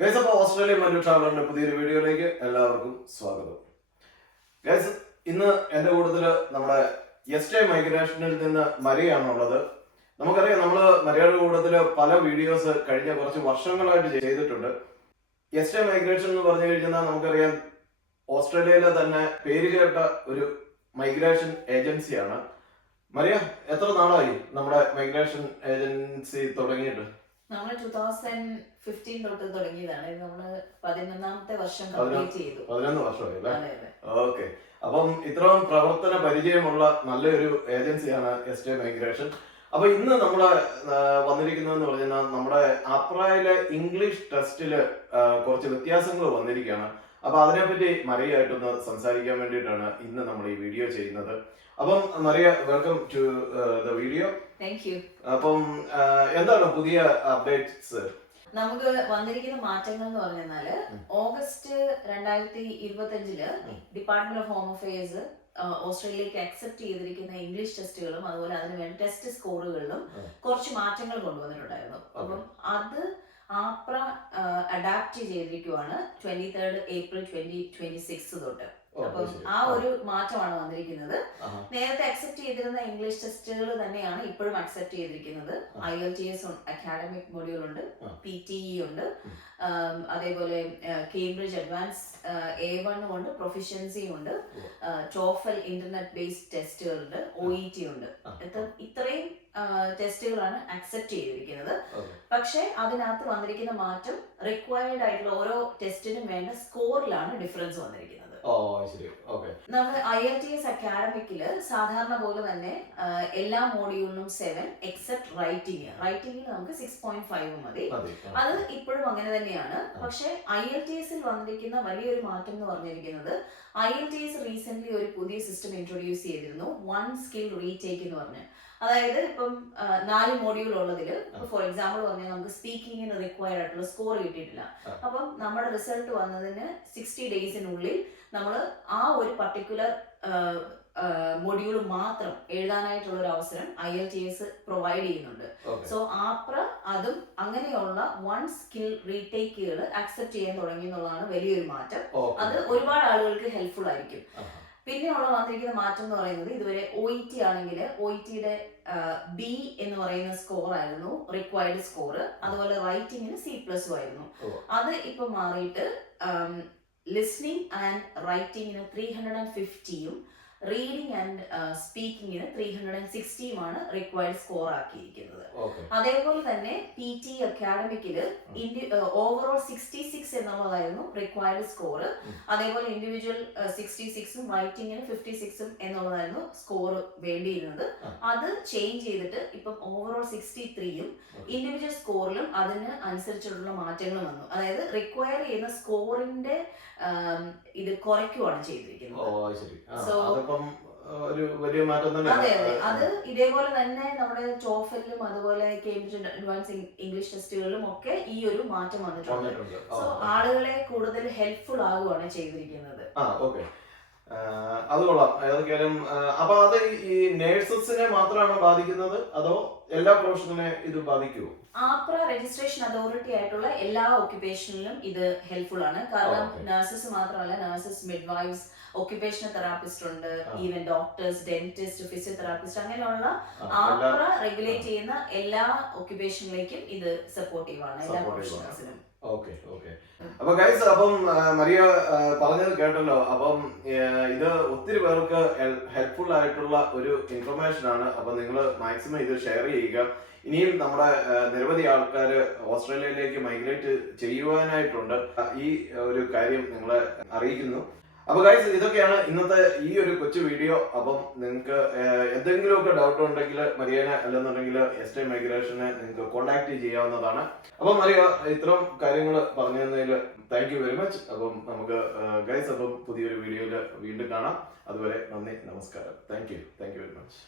Guys, അപ്പോൾ Australian Mallu ട്രാവലറിന്റെ പുതിയൊരു വീഡിയോയിലേക്ക് എല്ലാവർക്കും സ്വാഗതം. ഗൈസ്, ഇന്ന് എൻ്റെ കൂട്ടത്തിൽ നമ്മുടെ എസ്റ്റേ മൈഗ്രേഷനിൽ നിന്ന് മരിയാണുള്ളത്. നമുക്കറിയാം, നമ്മൾ മരിയയുടെ കൂട്ടത്തിൽ പല വീഡിയോസ് കഴിഞ്ഞ കുറച്ച് വർഷങ്ങളായിട്ട് ചെയ്തിട്ടുണ്ട്. എസ്റ്റേ മൈഗ്രേഷൻ എന്ന് പറഞ്ഞു കഴിഞ്ഞാൽ നമുക്കറിയാം, ഓസ്ട്രേലിയയിലെ തന്നെ പേര് കേട്ട ഒരു മൈഗ്രേഷൻ ഏജൻസിയാണ്. മരിയ, എത്ര നാളായി നമ്മുടെ മൈഗ്രേഷൻ ഏജൻസി തുടങ്ങിയിട്ട്? നമ്മൾ 2015 തൊട്ട് തുടങ്ങിയതാണ്. നമ്മള് 11ാമത്തെ വർഷം കംപ്ലീറ്റ് ചെയ്തു. 11 വർഷമായി അല്ലേ? ഓക്കെ. അപ്പം ഇത്രയും പ്രവർത്തന പരിചയമുള്ള നല്ലൊരു ഏജൻസിയാണ് എസ്റ്റേ മൈഗ്രേഷൻ. അപ്പൊ ഇന്ന് നമ്മള് വന്നിരിക്കുന്നതെന്ന് പറഞ്ഞാൽ നമ്മുടെ അപ്രയിലെ ഇംഗ്ലീഷ് ടെസ്റ്റില് കുറച്ച് വ്യത്യാസങ്ങൾ വന്നിരിക്കുകയാണ്. അപ്പൊ അതിനെപ്പറ്റി മറിയായിട്ടൊന്ന് സംസാരിക്കാൻ വേണ്ടിയിട്ടാണ് ഇന്ന് നമ്മൾ ഈ വീഡിയോ ചെയ്യുന്നത്. അപ്പം Mariya, welcome to the video. Thank you. അപ്പം എന്താണ് പുതിയ അപ്ഡേറ്റ്സ്? നമുക്ക് വന്നിരിക്കുന്ന മാറ്റങ്ങൾ എന്ന് പറഞ്ഞാല് August 2025 department of home affairs ഓസ്ട്രേലിയയിലേക്ക് അക്സെപ്റ്റ് ചെയ്തിരിക്കുന്ന ഇംഗ്ലീഷ് ടെസ്റ്റുകളും അതുപോലെ അതിന് വേണ്ട ടെസ്റ്റ് സ്കോറുകളിലും കുറച്ച് മാറ്റങ്ങൾ കൊണ്ടുവന്നിട്ടുണ്ടായിരുന്നു. അപ്പം അത് ആപ്ര അഡാപ്റ്റ് ചെയ്തിരിക്കുവാണ് 23rd April 2026 തൊട്ട്. അപ്പം ആ ഒരു മാറ്റമാണ് വന്നിരിക്കുന്നത്. നേരത്തെ അക്സെപ്റ്റ് ചെയ്തിരുന്ന ഇംഗ്ലീഷ് ടെസ്റ്റുകൾ തന്നെയാണ് ഇപ്പോഴും അക്സെപ്റ്റ് ചെയ്തിരിക്കുന്നത്. IELTS അക്കാഡമിക് മൊഡ്യൂൾ ഉണ്ട്, PTE ഉണ്ട്, അതേപോലെ കേംബ്രിഡ്ജ് അഡ്വാൻസ് A1 ഉണ്ട്, പ്രൊഫിഷ്യൻസി ഉണ്ട്, ടോഫൽ ഇന്റർനെറ്റ് ബേസ്ഡ് ടെസ്റ്റുകളുണ്ട്, OET ഉണ്ട്. ഇത്രയും ടെസ്റ്റുകളാണ് അക്സെപ്റ്റ് ചെയ്തിരിക്കുന്നത്. പക്ഷെ അതിനകത്ത് വന്നിരിക്കുന്ന മാറ്റം റിക്വയർഡ് ആയിട്ടുള്ള ഓരോ ടെസ്റ്റിനും വേണ്ട സ്കോറിലാണ് ഡിഫറൻസ് വന്നിരിക്കുന്നത്. നമ്മൾ IELTS അക്കാഡമിക്കില് സാധാരണ പോലെ തന്നെ എല്ലാ മോഡ്യൂളിനും 7 എക്സെപ്റ്റ് റൈറ്റിംഗിൽ നമുക്ക് 6.5 മതി. അത് ഇപ്പോഴും അങ്ങനെ തന്നെയാണ്. പക്ഷെ IELTS വന്നിരിക്കുന്ന വലിയൊരു മാറ്റം എന്ന് പറഞ്ഞിരിക്കുന്നത്, IELTS റീസെന്റ് ഒരു പുതിയ സിസ്റ്റം ഇൻട്രൊഡ്യൂസ് ചെയ്തിരുന്നു, 1 സ്കിൽ റീടേക്ക് എന്ന് പറഞ്ഞ്. അതായത് ഇപ്പം 4 മോഡ്യൂൾ ഉള്ളതിൽ ഫോർ എക്സാമ്പിൾ പറഞ്ഞാൽ നമുക്ക് സ്പീക്കിങ്ങിന് റിക്വയർഡ് ആയിട്ടുള്ള സ്കോർ കിട്ടിയിട്ടില്ല. അപ്പം നമ്മുടെ റിസൾട്ട് വന്നതിന് 60 ഡേയ്സിനുള്ളിൽ നമ്മൾ ആ ഒരു പർട്ടിക്കുലർ മൊഡ്യൂൾ മാത്രം എഴുതാനായിട്ടുള്ള ഒരു അവസരം IELTS പ്രൊവൈഡ് ചെയ്യുന്നുണ്ട്. സോ ആപ്ര അതും അങ്ങനെയുള്ള 1 സ്കിൽ റീടേക്കുകൾ അക്സെപ്റ്റ് ചെയ്യാൻ തുടങ്ങി എന്നുള്ളതാണ് വലിയൊരു മാറ്റം. അത് ഒരുപാട് ആളുകൾക്ക് ഹെൽപ്ഫുൾ ആയിരിക്കും. പിന്നെ വന്നിരിക്കുന്ന മാറ്റം എന്ന് പറയുന്നത്, ഇതുവരെ OET ആണെങ്കിൽ OETയുടെ B എന്ന് പറയുന്ന സ്കോർ ആയിരുന്നു റിക്വയർഡ് സ്കോർ. അതുപോലെ റൈറ്റിംഗിന് C+ ആയിരുന്നു. അത് ഇപ്പൊ മാറിയിട്ട് ലിസ്ണിംഗ് ആൻഡ് റൈറ്റിംഗിന് 350യും റീഡിംഗ് ആൻഡ് സ്പീക്കിങ്ങിന് 360യുമാണ് റിക്വയർഡ് സ്കോർ ആക്കിയിരിക്കുന്നത്. അതേപോലെ തന്നെ PT അക്കാഡമിക്കില് ഓവറോൾ 66 എന്നുള്ളതായിരുന്നു റിക്വയർഡ് സ്കോർ. അതേപോലെ ഇൻഡിവിജ്വൽ 66ഉം റൈറ്റിംഗിന് 56ഉം എന്നുള്ളതായിരുന്നു സ്കോർ വേണ്ടിയിരുന്നത്. അത് ചേഞ്ച് ചെയ്തിട്ട് ഇപ്പം ഓവറോൾ 63യും ഇൻഡിവിജ്വൽ സ്കോറിലും അതിന് അനുസരിച്ചുള്ള മാറ്റങ്ങൾ വന്നു. അതായത് റിക്വയർ ചെയ്യുന്ന സ്കോറിന്റെ ഇത് കുറയ്ക്കുവാണ് ചെയ്തിരിക്കുന്നത്. സോ അതെ, അത് ഇതേപോലെ തന്നെ നമ്മുടെ ടോഫലിലും അതുപോലെ കേംബ്രിഡ്ജ് അഡ്വാൻസ് ഇംഗ്ലീഷ് ടെസ്റ്റുകളിലും ഒക്കെ ഈ ഒരു മാറ്റം വന്നിട്ടുണ്ട്. സോ ആളുകളെ കൂടുതൽ ഹെൽപ്ഫുൾ ആകുവാണ് ചെയ്തിരിക്കുന്നത്. അത് കൊള്ളാം. ഏതൊക്കെയാലും അപ്പൊ അത് ഈ നേഴ്സസിനെ മാത്രമാണ് ബാധിക്കുന്നത് അതോ എല്ലാ പ്രൊഫഷനെ ഇത് ബാധിക്കുമോ? ആപ്ര രജിസ്ട്രേഷൻ അതോറിറ്റി ആയിട്ടുള്ള എല്ലാ ഓക്യുപേഷനിലും ഇത് ഹെൽപ്ഫുൾ ആണ്. കാരണം നഴ്സസ് മാത്രമല്ല, നഴ്സസ്, മിഡ്വൈഫ്സ്, ഒക്യുപേഷണൽ തെറാപ്പിസ്റ്റ് ഉണ്ട്, ഈവൻ ഡോക്ടേഴ്സ്, ഡെന്റിസ്റ്റ്, ഫിസിയോതെറാപ്പിസ്റ്റ്, അങ്ങനെയുള്ള ആപ്ര റെഗുലേറ്റ് ചെയ്യുന്ന എല്ലാ ഒക്യുപേഷനിലേക്കും ഇത് സപ്പോർട്ടീവ് ആണ്, എല്ലാ പ്രൊഫഷണൽസിനും. അപ്പൊ ഗൈസ്, അപ്പം മരിയ പറഞ്ഞത് കേട്ടല്ലോ. അപ്പം ഇത് ഒത്തിരി പേർക്ക് ഹെൽപ്ഫുൾ ആയിട്ടുള്ള ഒരു ഇൻഫർമേഷൻ ആണ്. അപ്പൊ നിങ്ങൾ മാക്സിമം ഇത് ഷെയർ ചെയ്യുക. ഇനിയും നമ്മുടെ നിരവധി ആൾക്കാർ ഓസ്ട്രേലിയയിലേക്ക് മൈഗ്രേറ്റ് ചെയ്യുവാനായിട്ടുണ്ട്. ഈ ഒരു കാര്യം നിങ്ങളെ അറിയിക്കുന്നു. അപ്പൊ ഗൈസ്, ഇതൊക്കെയാണ് ഇന്നത്തെ ഈ ഒരു കൊച്ചു വീഡിയോ. അപ്പം നിങ്ങൾക്ക് എന്തെങ്കിലുമൊക്കെ ഡൗട്ട് ഉണ്ടെങ്കിൽ മരിയനെ അല്ലെന്നുണ്ടെങ്കിൽ എസ്റ്റേ മൈഗ്രേഷനെ നിങ്ങൾക്ക് കോൺടാക്ട് ചെയ്യാവുന്നതാണ്. അപ്പം മരിയ ഇത്തരം കാര്യങ്ങൾ പറഞ്ഞു തന്നതിൽ താങ്ക് യു വെരി മച്ച്. അപ്പം നമുക്ക് ഗൈസ്, അപ്പം പുതിയൊരു വീഡിയോയിൽ വീണ്ടും കാണാം. അതുവരെ നന്ദി, നമസ്കാരം. Thank you very much.